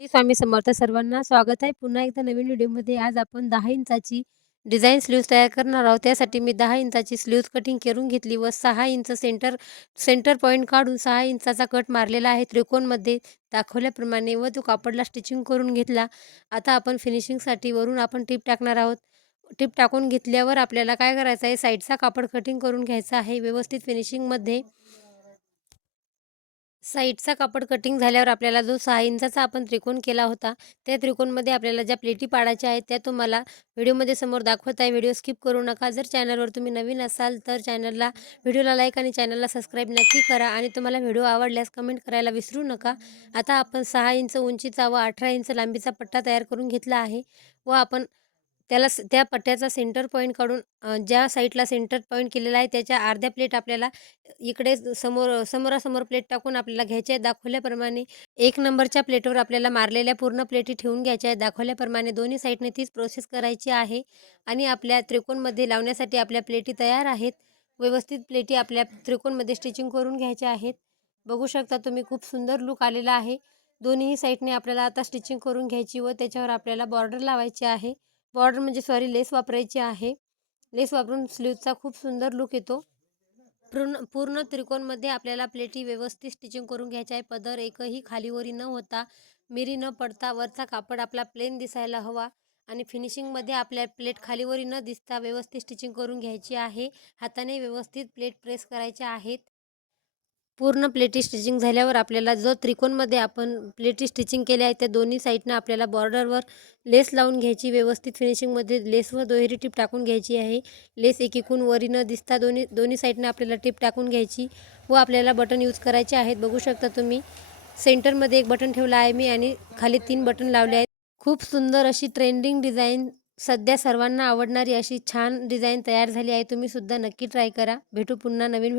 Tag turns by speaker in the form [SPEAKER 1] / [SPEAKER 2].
[SPEAKER 1] स्वामी समर्थ सर्वांना. स्वागत आहे. पुन्हा एकदा नवीन व्हिडिओमध्ये. आज आपण दहा इंचाची डिझाईन स्लीव्ज तयार करणार आहोत. त्यासाठी मी दहा इंचाची स्लीव्ज कटिंग करून घेतली व सहा इंच सेंटर सेंटर पॉईंट काढून सहा इंचाचा कट मारलेला आहे. त्रिकोणमध्ये दाखवल्याप्रमाणे व तो कापडला स्टिचिंग करून घेतला. आता आपण फिनिशिंगसाठी वरून आपण टिप टाकणार आहोत. टिप टाकून घेतल्यावर आपल्याला काय करायचं आहे? साईडचा कापड कटिंग करून घ्यायचा आहे. व्यवस्थित फिनिशिंगमध्ये साईडचा कापड कटिंग झाल्यावर आपल्याला जो सहा इंचाचा आपण त्रिकोण केला होता त्या त्रिकोणमध्ये आपल्याला ज्या प्लेटी पाडायच्या आहेत त्या तुम्हाला व्हिडिओमध्ये समोर दाखवत आहे. व्हिडिओ स्किप करू नका. जर चॅनलवर तुम्ही नवीन असाल तर चॅनलला व्हिडिओला लाईक आणि चॅनलला सबस्क्राईब नक्की करा आणि तुम्हाला व्हिडिओ आवडल्यास कमेंट करायला विसरू नका. आता आपण सहा इंच उंचीचा व अठरा इंच लांबीचा पट्टा तयार करून घेतला आहे व आपण त्याला स त्या पट्ट्याचा सेंटर पॉईंट काढून ज्या साईडला सेंटर पॉईंट केलेला आहे त्याच्या अर्ध्या प्लेट आपल्याला इकडे समोर समोरासमोर प्लेट टाकून आपल्याला घ्यायचे आहे दाखवल्याप्रमाणे. एक नंबरच्या प्लेटवर आपल्याला मारलेल्या पूर्ण प्लेटी ठेवून घ्यायच्या आहेत दाखवल्याप्रमाणे. दोन्ही साईडने तीच प्रोसेस करायची आहे आणि आपल्या त्रिकोणमध्ये लावण्यासाठी आपल्या प्लेटी तयार आहेत. व्यवस्थित प्लेटी आपल्या त्रिकोणमध्ये स्टिचिंग करून घ्यायच्या आहेत. बघू शकता तुम्ही खूप सुंदर लुक आलेला आहे. दोन्ही साईडने आपल्याला आता स्टिचिंग करून घ्यायची व त्याच्यावर आपल्याला बॉर्डर लावायची आहे. बॉर्डर म्हणजे सॉरी लेस वापरायची आहे. लेस वापरून स्लीवचा खूप सुंदर लुक येतो. पूर्ण पूर्ण त्रिकोणमध्ये आपल्याला प्लेटी व्यवस्थित स्टिचिंग करून घ्यायची आहे. पदर एकही खालीवरी न होता मिरी न पडता वरचा कापड आपला प्लेन दिसायला हवा आणि फिनिशिंगमध्ये आपल्या प्लेट खालीवरी न दिसता व्यवस्थित स्टिचिंग करून घ्यायची आहे. हाताने व्यवस्थित प्लेट प्रेस करायच्या आहेत. पूर्ण प्लेटी स्टिचिंग झाल्यावर आपल्याला जो त्रिकोणमध्ये आपण प्लेटी स्टिचिंग केले आहे त्या दोन्ही साईडनं आपल्याला बॉर्डरवर लेस लावून घ्यायची व्यवस्थित फिनिशिंगमध्ये लेस व दोहेरी टीप टाकून घ्यायची आहे. लेस एकीकून वरी न दिसता दोन्ही दोन्ही साईडनं आपल्याला टीप टाकून घ्यायची व आपल्याला बटन यूज करायचे आहेत. बघू शकता तुम्ही सेंटरमध्ये एक बटन ठेवला आहे मी आणि खाली तीन बटन लावले आहेत. खूप सुंदर अशी ट्रेंडिंग डिझाईन सध्या सर्वांना आवडणारी अशी छान डिझाईन तयार झाली आहे. तुम्ही सुद्धा नक्की ट्राय करा. भेटू पुन्हा नवीन